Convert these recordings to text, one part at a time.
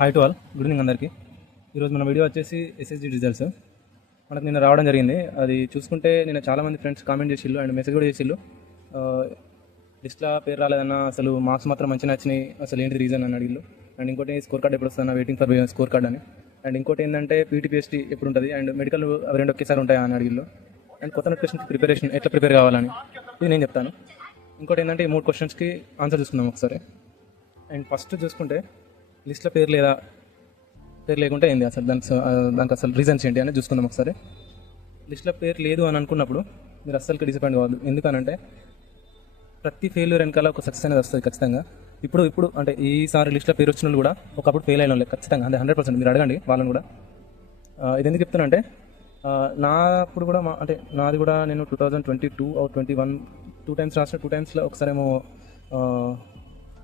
Hi to all, good evening అందరికీ. ఈరోజు మన వీడియో వచ్చేసి ఎస్ఎస్జి రిజల్ట్స్ మనకు నిన్న రావడం జరిగింది. అది చూసుకుంటే నిన్న చాలామంది ఫ్రెండ్స్ కామెంట్ చేసిళ్ళు అండ్ మెసేజ్ కూడా చేసిళ్ళు. లిస్ట్లో పేరు రాలేదన్న, అసలు మార్క్స్ మాత్రం మంచిగా వచ్చినాయి, అసలు ఏంటి రీజన్ అని అడిగిళ్ళు. అండ్ ఇంకోటి స్కోర్ కార్డ్ ఎప్పుడు వస్తుందా, వెయిటింగ్ ఫర్ స్కోర్ కార్డ్ అని. అండ్ ఇంకోటి ఏంటంటే పీటీపీఎస్టీ ఎప్పుడు ఉంటుంది అండ్ మెడికల్ అవి రెండు ఒకేసారి ఉంటాయా అని అడిగిళ్ళు. అండ్ కొత్త నోటిఫికేషన్కి ప్రిపరేషన్ ఎట్లా ప్రిపేర్ కావాలని ఇది నేను చెప్తాను. ఇంకోటి ఏంటంటే ఈ 3 క్వశ్చన్స్కి ఆన్సర్ చూసుకుందాం ఒకసారి. అండ్ ఫస్ట్ చూసుకుంటే లిస్ట్లో పేరు లేకుంటే ఏంది అసలు దానికి అసలు రీజన్స్ ఏంటి అని చూసుకుందాం ఒకసారి. లిస్ట్లో పేరు లేదు అని అనుకున్నప్పుడు మీరు అస్సలు డిసప్పాయింట్ కావద్దు. ఎందుకనంటే ప్రతి ఫెయిల్యూర్ వెనకాల ఒక సక్సెస్ అనేది వస్తుంది ఖచ్చితంగా. ఇప్పుడు అంటే ఈసారి లిస్ట్లో పేరు వచ్చిన వాళ్ళు కూడా ఒకప్పుడు ఫెయిల్ అయిన వాళ్ళు ఖచ్చితంగా, అంటే 100% మీరు అడగండి వాళ్ళని కూడా. ఇది ఎందుకు చెప్తున్నా అంటే నాప్పుడు కూడా అంటే నాది కూడా నేను 2022 or 21 2 times రాసిన. 2 times ఒకసారేమో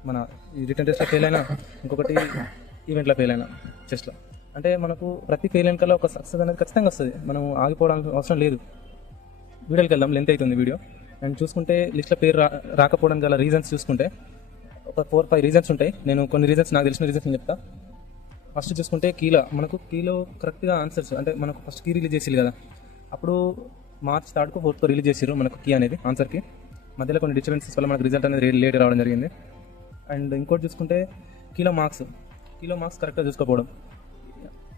మన ఈ రిటర్న్ టెస్ట్లో ఫెయిల్ అయినా, ఇంకొకటి ఈవెంట్లో ఫెయిల్ అయినా చెస్ట్లో. అంటే మనకు ప్రతి ఫెయిల్ అయిన ఒక సక్సెస్ అనేది ఖచ్చితంగా వస్తుంది, మనం ఆగిపోవడానికి అవసరం లేదు. వీడియోకి వెళ్దాం, లెంత్ అవుతుంది వీడియో. అండ్ చూసుకుంటే లిస్ట్లో పేరు రాకపోవడానికి గల రీజన్స్ చూసుకుంటే ఒక 4-5 రీజన్స్ ఉంటాయి. నేను కొన్ని రీజన్స్, నాకు తెలిసిన రీజన్స్ నేను చెప్తా. ఫస్ట్ చూసుకుంటే మనకు కీలో కరెక్ట్గా ఆన్సర్స్, అంటే మనకు ఫస్ట్ కీ రిలీజ్ చేసిరు కదా, అప్పుడు March 3rd 4th రిలీజ్ చేసిరు మనకు కీ అనేది ఆన్సర్కి. మధ్యలో కొన్ని డిస్టర్బెన్సెస్ వల్ల మనకు రిజల్ట్ అనేది లేట్ రావడం జరిగింది. అండ్ ఇంకోటి చూసుకుంటే కీలో మార్క్స్ కరెక్ట్గా చూసుకోకపోవడం.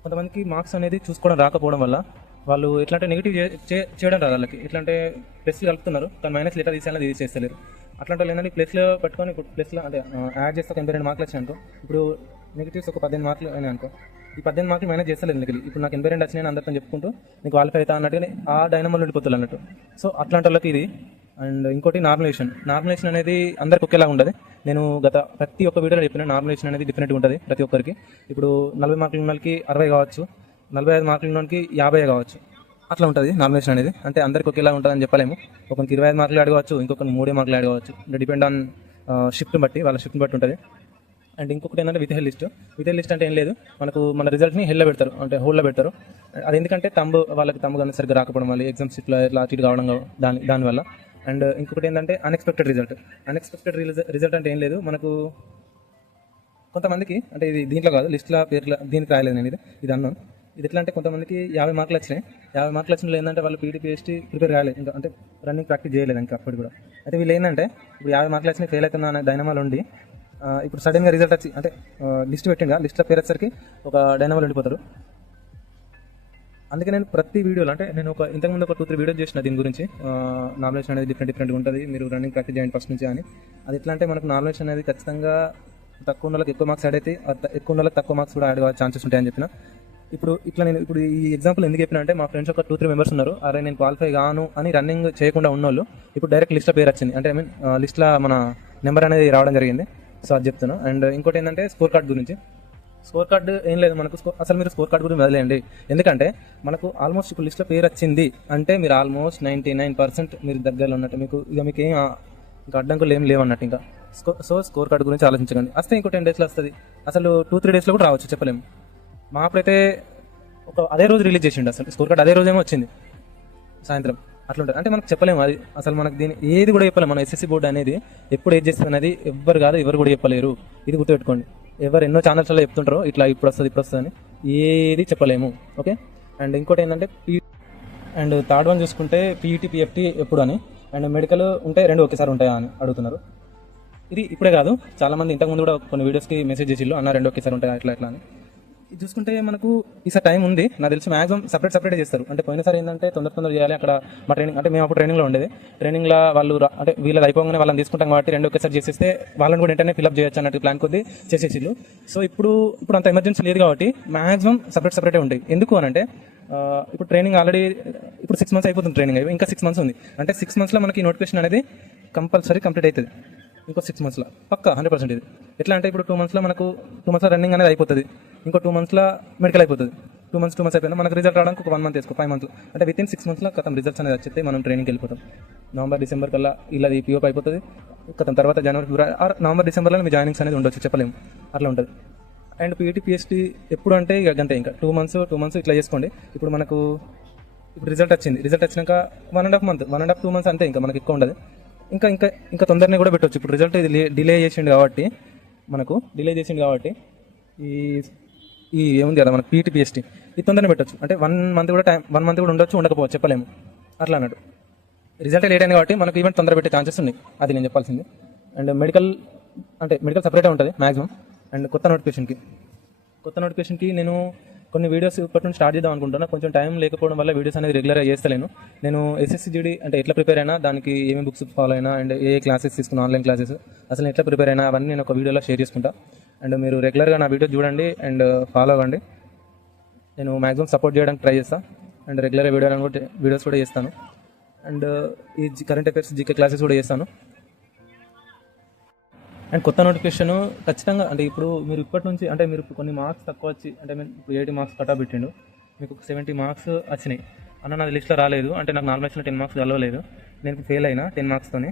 కొంతమందికి మార్క్స్ అనేది చూసుకోవడం రాకపోవడం వల్ల వాళ్ళు ఎట్లా అంటే నెగిటివ్ చేయడం రాదు వాళ్ళకి. ఎట్లా అంటే ప్లస్లు కలుపుతున్నారు కానీ మైనస్ లెటర్ తీసేయాలని ఇది చేస్తలేరు. అట్లాంటి వాళ్ళు ఏంటంటే ప్లస్లో పెట్టుకొని ఇప్పుడు ప్లస్లో అంటే యాడ్ చేస్తే ఒక 82 మార్కులు వచ్చినాయి అనుకో, ఇప్పుడు నెగిటివ్స్ ఒక 18 మార్కులు అయినాయి అనుకో, ఈ 18 మార్కులు మైనస్ చేస్తలేదు నెగిటివ్. ఇప్పుడు నాకు 82 వచ్చినాయి అందరితో చెప్పుకుంటూ నీకు క్వాలిఫై అవుతా అన్నట్టుగా ఆ డైనమోలో ఉండిపోతుంది అన్నట్టు. సో అట్లాంటి వాళ్ళకి ఇది. అండ్ ఇంకోటి నార్మలైజేషన్ అనేది అందరికి ఒకేలా ఉండదు. నేను ప్రతి ఒక్క వీడియోలో చెప్పిన నార్మలైజేషన్ అనేది డిఫరెంట్గా ఉంటుంది ప్రతి ఒక్కరికి. ఇప్పుడు 40 మార్కులు ఉన్న వాళ్ళకి 60 కావచ్చు, 45 మార్కులు ఉన్న వాళ్ళకి 50 కావచ్చు. అట్లా ఉంటుంది నార్మలైజేషన్ అనేది. అంటే అందరికి ఒకేలా ఉంటుందని చెప్పలేము. ఒకరికి 25 మార్కులు అడగవచ్చు, ఇంకొకరికి 3 మార్కులు అడగవచ్చు. డిపెండ్ ఆన్ షిఫ్ట్ని బట్టి, వాళ్ళ షిఫ్ట్ని బట్టి ఉంటుంది. అండ్ ఇంకొకటి ఏంటంటే విత్ హెల్ లిస్ట్ అంటే ఏం లేదు, మనకు మన రిజల్ట్ని హెల్లో పెడతారు, అంటే హోల్లో పెడతారు. అది ఎందుకంటే వాళ్ళకి తమ్ము కానీ సరిగ్గా రాకపోవడం వల్ల, ఎగ్జామ్స్ ఇట్లా అటు కావడం దానివల్ల. అండ్ ఇంకొకటి ఏంటంటే అన్ఎక్స్పెక్టెడ్ రిజల్ట్ అంటే ఏం లేదు, మనకు కొంతమందికి, అంటే ఇది దీంట్లో కాదు, లిస్ట్లో పేర్ల దీనికి రాయలేదు నేను, ఇది అన్నాను. ఇది ఎట్లా అంటే కొంతమందికి 50 మార్కులు వచ్చినాయి. 50 మార్కులు వచ్చిన ఏంటంటే వాళ్ళు పీటీపీఎస్టీ ప్రిపేర్ కాలేదు ఇంకా, అంటే రన్నింగ్ ప్రాక్టీస్ చేయలేదు ఇంకా అప్పుడు కూడా. అయితే వీళ్ళు ఏంటంటే ఇప్పుడు 50 మార్కులు వచ్చినాయి ఫెయిల్ అవుతున్నా అనే డైనమాలు ఉండి ఇప్పుడు సడన్గా రిజల్ట్ వచ్చి, అంటే లిస్ట్ పెట్టింగా, లిస్ట్లో పేరు వచ్చేసరికి ఒక డైనమాలు ఉండిపోతారు. అందుకే నేను ప్రతి వీడియోలో, అంటే నేను ఇంతకుముందు ఒక 2-3 వీడియోస్ చేసిన దీని గురించి. నార్మలైజేషన్ అనేది డిఫరెంట్గా ఉంటుంది, మీరు రన్నింగ్ ప్రాక్టీస్ చేయండి ఫస్ట్ నుంచి అని. అది ఎట్లా అంటే మనకు నార్మలైజేషన్ అనేది ఖచ్చితంగా తక్కువ ఉన్న వాళ్ళకి ఎక్కువ మార్క్స్ యాడ్ అయితే, ఎక్కువ ఉన్న వాళ్ళకి తక్కువ మార్క్స్ కూడా యాడ్ అయ్యే ఛాన్సెస్ ఉంటాయని చెప్పిన. ఇప్పుడు ఈ ఎగ్జాంపుల్ ఎందుకు చెప్పిన అంటే మా ఫ్రెండ్స్ ఒక 2-3 మెంబర్స్ ఉన్నారు. అరే నేను క్వాలిఫై గాను అని రన్నింగ్ చేయకుండా ఉన్నోళ్ళు ఇప్పుడు డైరెక్ట్ లిస్ట్లో పేరు వచ్చింది, అంటే లిస్ట్లో మన నెంబర్ అనేది రావడం జరిగింది. సో అది చెప్తున్నా. అండ్ ఇంకోటి ఏంటంటే స్కోర్ కార్డ్ ఏం లేదు మనకు. అసలు మీరు స్కోర్ కార్డ్ గురించి వదిలేయండి. ఎందుకంటే మనకు ఆల్మోస్ట్ ఇప్పుడు లిస్ట్లో పేరు వచ్చింది అంటే మీరు ఆల్మోస్ట్ 99% మీరు దగ్గరలో ఉన్నట్టు. మీకు ఏం ఇంకా అడ్డంకులు ఏం లేవన్నట్టు ఇంకా. స్కోర్ కార్డ్ గురించి ఆలోచించకండి. వస్తే ఇంకో 10 daysలో వస్తుంది, అసలు 2-3 daysలో కూడా రావచ్చు, చెప్పలేము. మా అప్పుడైతే అదే రోజు రిలీజ్ చేసిండు, అసలు స్కోర్ కార్డ్ అదే రోజేమో వచ్చింది సాయంత్రం. అట్లా ఉంటుంది, అంటే మనకు చెప్పలేము అది. అసలు మనకు దీన్ని ఏది కూడా చెప్పలేము. మన ఎస్ఎస్సి బోర్డు అనేది ఎప్పుడు ఏది చేస్తుంది అనేది ఎవరు కూడా చెప్పలేరు. ఇది గుర్తుపెట్టుకోండి. ఎన్నో ఛానల్స్లో చెప్తుంటారో ఇట్లా ఇప్పుడు వస్తుంది అని, ఏది చెప్పలేము. ఓకే. అండ్ ఇంకోటి ఏంటంటే అండ్ థర్డ్ వన్ చూసుకుంటే పీఈటీ పిఎఫ్టీ ఎప్పుడు అని. అండ్ మెడికల్ ఉంటే 2 ఒకేసారి ఉంటాయా అని అడుగుతున్నారు. ఇది ఇప్పుడే కాదు, చాలామంది ఇంతకుముందు కూడా కొన్ని వీడియోస్కి మెసేజ్ చేసిళ్ళు, అన్న 2 ఒకేసారి ఉంటాయా ఇట్లా అని. ఇది చూసుకుంటే మనకు ఈసారి టైం ఉంది, నాకు తెలిసి మ్యాక్సిమం సపరేట్ చేస్తారు. అంటే పోయినసారి ఏంటంటే తొందర చేయాలి అక్కడ మా ట్రైనింగ్, అంటే మేము అప్పుడు ట్రైనింగ్లో ఉండేది. ట్రైనింగ్లో వాళ్ళు అంటే వీళ్ళది అయిపోగానే వాళ్ళని తీసుకుంటాం కాబట్టి 2 ఒకేసారి చేసేస్తే వాళ్ళని కూడా వెంటనే ఫిల్అప్ చేయొచ్చు అన్నట్టు ప్లాన్ కొద్ది చేసేసిళ్ళు. సో ఇప్పుడు అంత ఎమర్జెన్సీ లేదు కాబట్టి మ్యాక్సిమం సపరేటే ఉంటాయి. ఎందుకు అని అంటే ఇప్పుడు ట్రైనింగ్ ఆల్రెడీ ఇప్పుడు 6 months అయిపోతుంది ట్రైనింగ్ అయిపోయి, ఇంకా 6 months ఉంది. అంటే 6 monthsలో మనకి నోటిఫికేషన్ అనేది కంపల్సరీ కంప్లీట్ అవుతుంది. ఇంకో 6 monthsలో పక్కా 100% ఇది. ఎట్లా అంటే ఇప్పుడు 2 monthsలో మనకు 2 monthsలో రన్నింగ్ అనేది అయిపోతుంది, ఇంకో 2 monthsలో మెడికల్ అయిపోతుంది. 2 months అయిపోయినా మనకు రిజల్ట్ రావడానికి ఒక 1 month వేసుకో, 5 months. అంటే వితిన్ 6 monthsలో రిజల్ట్స్ అనేది వచ్చేస్తే మనం ట్రైనింగ్కి వెళ్ళిపోతాం. November December కల్లా ఇలా పిఓపి అయిపోతుంది. తర్వాత January February November Decemberలో మీ జాయినింగ్స్ అనేది ఉండొచ్చు, చెప్పలేము, అట్లా ఉంటుంది. అండ్ పీఈటీ పిఎస్టీ ఎప్పుడు అంటే ఇక అంతే, ఇంకా 2 months ఇట్లా చేసుకోండి. ఇప్పుడు మనకు రిజల్ట్ వచ్చినాక 1.5 month 2 months అంతే, ఇంకా మనకి ఎక్కువ ఉండదు. ఇంకా తొందరనే కూడా పెట్టవచ్చు. ఇప్పుడు రిజల్ట్ డిలే చేసిండు కాబట్టి ఈ ఈ ఏముంది కదా మనకు పీటీ పిఎస్టీ ఇది తొందరగా పెట్టొచ్చు. అంటే 1 మంత్ కూడా ఉండొచ్చు, ఉండకపోవచ్చు, చెప్పలేము అట్లా అన్నట్టు. రిజల్ట్ లేట్ అయింది కాబట్టి మనకు ఈవెంట్ తొందర పెట్టే ఛాన్సెస్ ఉన్నాయి, అది నేను చెప్పాల్సింది. అండ్ మెడికల్ సపరేట్గా ఉంటుంది మ్యాక్సిమం. అండ్ కొత్త నోటిఫికేషన్కి నేను కొన్ని వీడియోస్ ఇప్పటి నుంచి స్టార్ట్ చేద్దాం అనుకుంటున్నా. కొంచెం టైం లేకపోవడం వల్ల వీడియోస్ అనేది రెగ్యులర్గా చేస్తలేను. నేను SSCGD అంటే ఎట్లా ప్రిపేర్ అయినా, దానికి ఏమేమి బుక్స్ ఫాలో అయినా, అండ్ ఏ క్లాసెస్ తీసుకున్నా, ఆన్లైన్ క్లాసెస్ అసలు ఎట్లా ప్రిపేర్ అయినా అవన్నీ నేను ఒక వీడియోలో షేర్ చేసుకుంటా. అండ్ మీరు రెగ్యులర్గా నా వీడియో చూడండి అండ్ ఫాలో అవ్వండి. నేను మ్యాక్సిమం సపోర్ట్ చేయడానికి ట్రై చేస్తాను. అండ్ రెగ్యులర్గా వీడియోస్ కూడా చేస్తాను. అండ్ ఈ కరెంట్ అఫైర్స్ జీకే క్లాసెస్ కూడా చేస్తాను. అండ్ కొత్త నోటిఫికేషన్ ఖచ్చితంగా అంటే ఇప్పుడు మీరు ఇప్పటి నుంచి అంటే మీరు కొన్ని మార్క్స్ తక్కువ వచ్చి అంటే ఇప్పుడు 80 మార్క్స్ కటా పెట్టిండు, మీకు 70 మార్క్స్ వచ్చినాయి అన్న, నాది లిస్ట్లో రాలేదు అంటే నాకు నార్మల్ వచ్చిన 10 మార్క్స్ కలవలేదు, నేను ఫెయిల్ అయినా 10 మార్క్స్తోనే,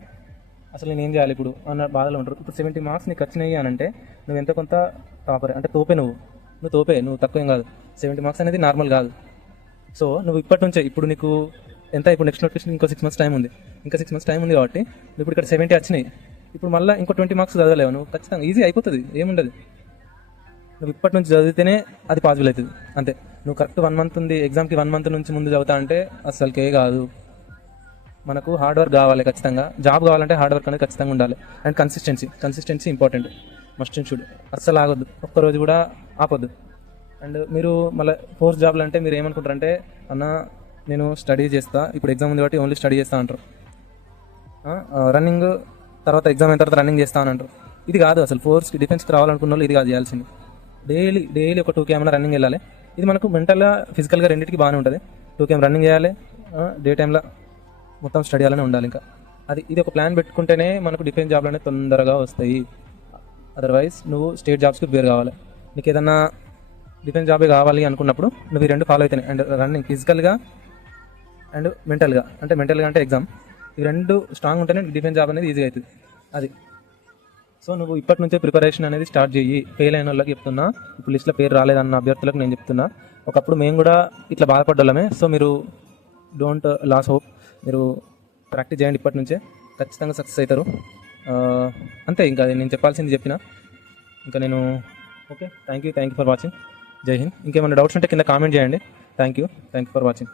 అసలు నేను ఏం చేయాలి ఇప్పుడు అన్న బాధలో ఉంటారు. ఇప్పుడు 70 మార్క్స్ నీకు వచ్చినాయి అని అంటే నువ్వు ఎంత కొంత టాపర్ అంటే తోపే, నువ్వు తక్కువ ఏం కాదు. 70 మార్క్స్ అనేది నార్మల్ కాదు. సో నువ్వు ఇప్పటి నుంచే ఇప్పుడు నీకు ఎంత, ఇప్పుడు నెక్స్ట్ నోటిఫికేషన్ ఇంకో 6 మంత్స్ టైం ఉంది, కాబట్టి నువ్వు ఇప్పుడు ఇక్కడ 70 వచ్చినాయి, ఇప్పుడు మళ్ళీ ఇంకో 20 మార్క్స్ చదవలేవు నువ్వు, ఖచ్చితంగా ఈజీ అయిపోతుంది, ఏముండదు. నువ్వు ఇప్పటి నుంచి చదివితేనే అది పాసిబుల్ అవుతుంది అంతే. నువ్వు కరెక్ట్ 1 మంత్ ఉంది ఎగ్జామ్కి, 1 మంత్ నుంచి ముందు చదువుతా అంటే అసలుకే కాదు. మనకు హార్డ్ వర్క్ కావాలి ఖచ్చితంగా, జాబ్ కావాలంటే హార్డ్ వర్క్ అనేది ఖచ్చితంగా ఉండాలి. And consistency important, must and should, అస్సలు ఆగొద్దు, ఒక్కరోజు కూడా ఆపొద్దు. అండ్ మీరు మళ్ళీ ఫోర్స్ జాబ్లు అంటే మీరు ఏమనుకుంటారంటే, అన్న నేను స్టడీ చేస్తా, ఇప్పుడు ఎగ్జామ్ ఉంది కాబట్టి ఓన్లీ స్టడీ చేస్తా అంటారు, రన్నింగ్ తర్వాత ఎగ్జామ్ అయిన తర్వాత రన్నింగ్ చేస్తా అని అంటారు. ఇది కాదు అసలు. ఫోర్స్కి డిఫెన్స్కి రావాలనుకున్న వాళ్ళు ఇది కాదు చేయాల్సింది. డైలీ ఒక 2 km రన్నింగ్ వెళ్ళాలి. ఇది మనకు మెంటల్గా ఫిజికల్గా రెండింటికి బాగానే ఉంటుంది. 2 km రన్నింగ్ చేయాలి, డే టైంలో మొత్తం స్టడీ అలానే ఉండాలి. ఇంకా ఇది ఒక ప్లాన్ పెట్టుకుంటేనే మనకు డిఫెన్స్ జాబ్లు అనేవి తొందరగా వస్తాయి. అదర్వైజ్ నువ్వు స్టేట్ జాబ్స్కి ప్రిపేర్ కావాలి. నీకు ఏదన్నా డిఫెన్స్ జాబే కావాలి అనుకున్నప్పుడు నువ్వు ఈ 2 ఫాలో అవుతాయి. అండ్ రన్నింగ్ ఫిజికల్గా అండ్ మెంటల్గా అంటే ఎగ్జామ్, ఈ 2 స్ట్రాంగ్ ఉంటేనే డిఫెన్స్ జాబ్ అనేది ఈజీ అవుతుంది. అది సో నువ్వు ఇప్పటి నుంచే ప్రిపరేషన్ అనేది స్టార్ట్ చేయి. ఫెయిల్ అయిన వాళ్ళకి చెప్తున్నా, ఇప్పుడు లిస్ట్లో పేరు రాలేదన్న అభ్యర్థులకు నేను చెప్తున్నా, ఒకప్పుడు మేము కూడా ఇట్లా బాధపడ్డామే. సో మీరు డోంట్ లాస్ హోప్, మీరు ప్రాక్టీస్ చేయండి ఇప్పటి నుంచే, ఖచ్చితంగా సక్సెస్ అవుతారు. అంతే, ఇంకా నేను చెప్పాల్సింది చెప్పిన. ఇంకా నేను okay, thank you for watching. జై హింద్. ఇంకేమైనా డౌట్స్ ఉంటే కింద కామెంట్ చేయండి. Thank you for watching.